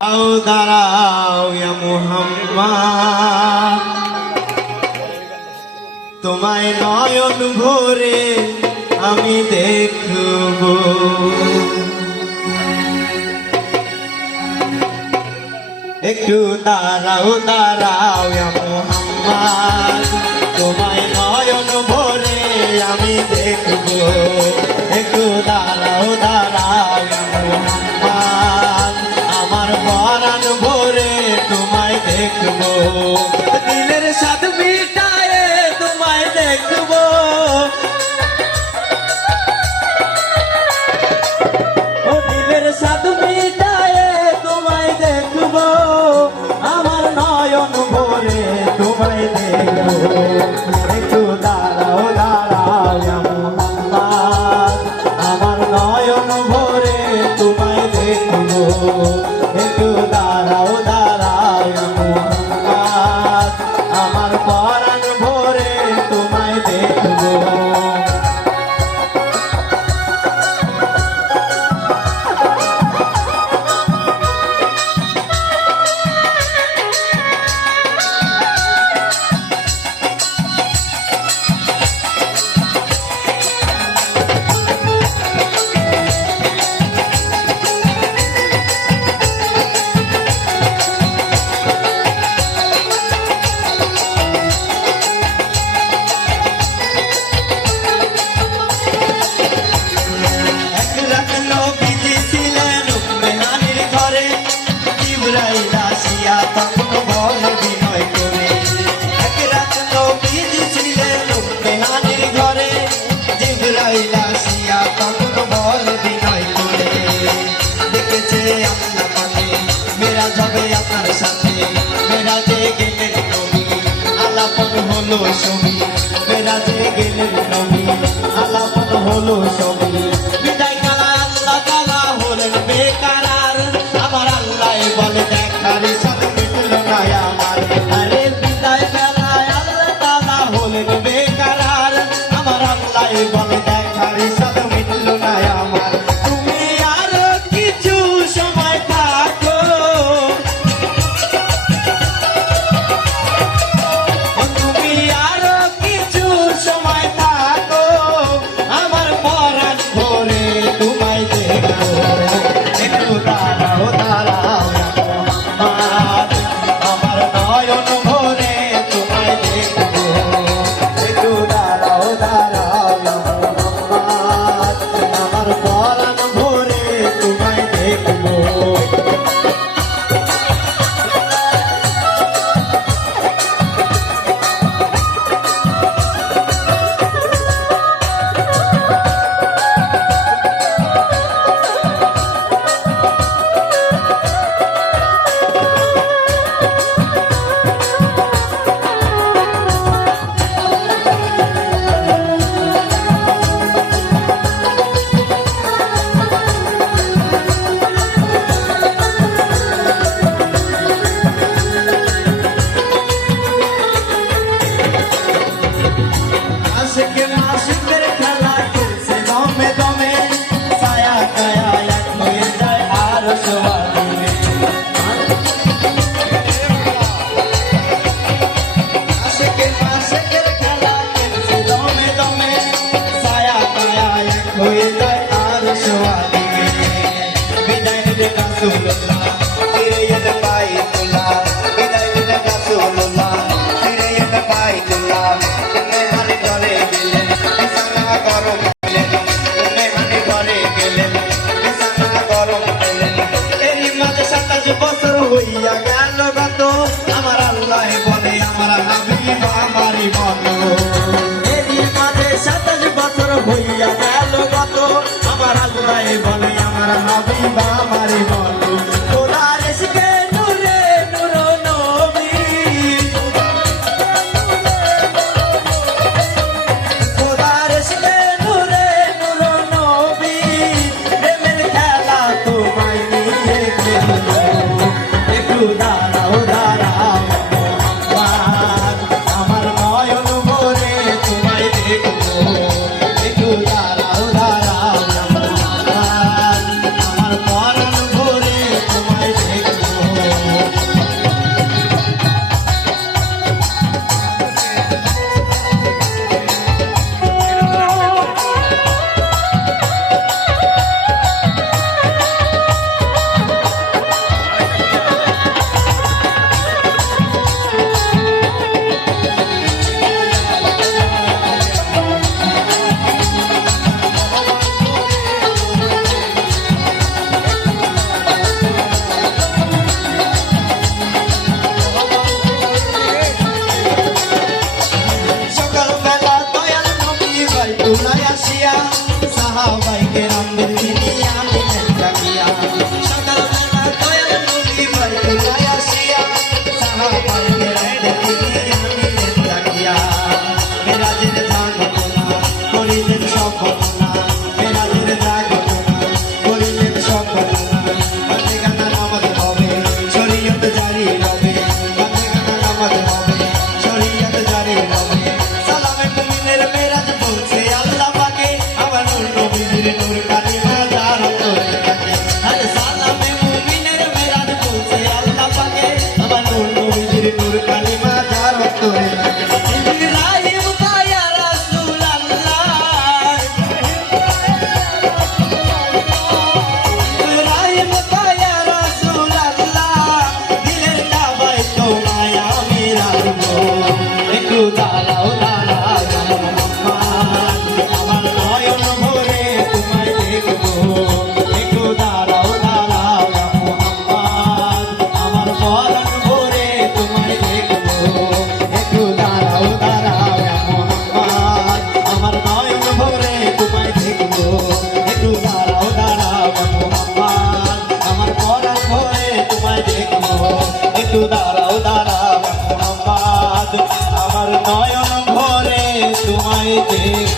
দাঁড়াও ইয়া মুহাম্মদ, তোমায় নয়ন ভরে আমি দেখব। একটু দাঁড়াও দাঁড়াও ইয়া মুহাম্মদ, তোমায় নয়ন ভরে আমি দেখব। একটু দাঁড়াও দাঁড়াও ইয়া মুহাম্মদ, আমার পরাণ ভরে তোমায় দেখব। দিলের স্বাদ মিটায়ে তোমায় দেখব, ও দিলের স্বাদ মিটায়ে তোমায় দেখব। আমার নয়ন ভরে তোমায় দেখব। একটু দাঁড়াও দাঁড়াও ইয়া মুহাম্মদ, আমার নয়ন ভরে তোমায় দেখব। একটু দাঁড়াও দাঁড়াও ইয়া মুহাম্মদ, আমার পরাণ ভরে তোমায় দেখব। আপনার সাথে মেরাজে গেলেন নবী, আলাপন হলো ছবি। মেরাজে গেলেন নবী, আলাপন হলো ছবি। বিদায় কালা আল্লাহ তাআলা হলেন বেকারার, আমার আল্লাহ বলে দেখার সাথ মিটল না আমার। আরে বিদায় বেলায় আল্লাহ তাআলা হলেন বেকারার, আমার আল্লাহ বলে দেখার সাথ মিটল না আমার। তুমি আরো কিছু সময় থাকো, তুমি আরো কিছু সময় থাকো, আমার পরাণ ভরে রবে গানে গানে নামাজ হবে শরীয়ত জারি রবে সালামে মুমিনের মেরাজ বলছে আল্লাহ পাকে আমার নূর নবীর নূর কালিমা যার অন্তরে থাকে আরে সালামে মুমিনের মেরাজ বলছে আল্লাহ পাকে আমার নূর নবীর নূর কালিমা যার অন্তরে থাকে ইব্রাহিম ইয়া রাসূলুল্লাহ ইব্রাহিম ইয়া রাসূলুল্লাহ দিলের কাবায় তোমায় আমি রাখবো একটু দাঁড়াও দাঁড়াও মোহাম্মদ আমার নয়ন ভরে তোমায় দেখবো একটু দাঁড়াও দাঁড়াও মোহাম্মদ আমার পরাণ ভরে তোমায় দেখবো একটু দাঁড়াও দাঁড়াও মোহাম্মদ আমার নয়ন ভরে তোমায় দেখবো একটু দাঁড়াও দাঁড়াও মোহাম্মদ আমার পরাণ ভরে তোমায় দেখবো একটু দাঁড়াও দাঁড়াও মোহাম্মদ আমার নয়ন ভরে তোমায় দেখবো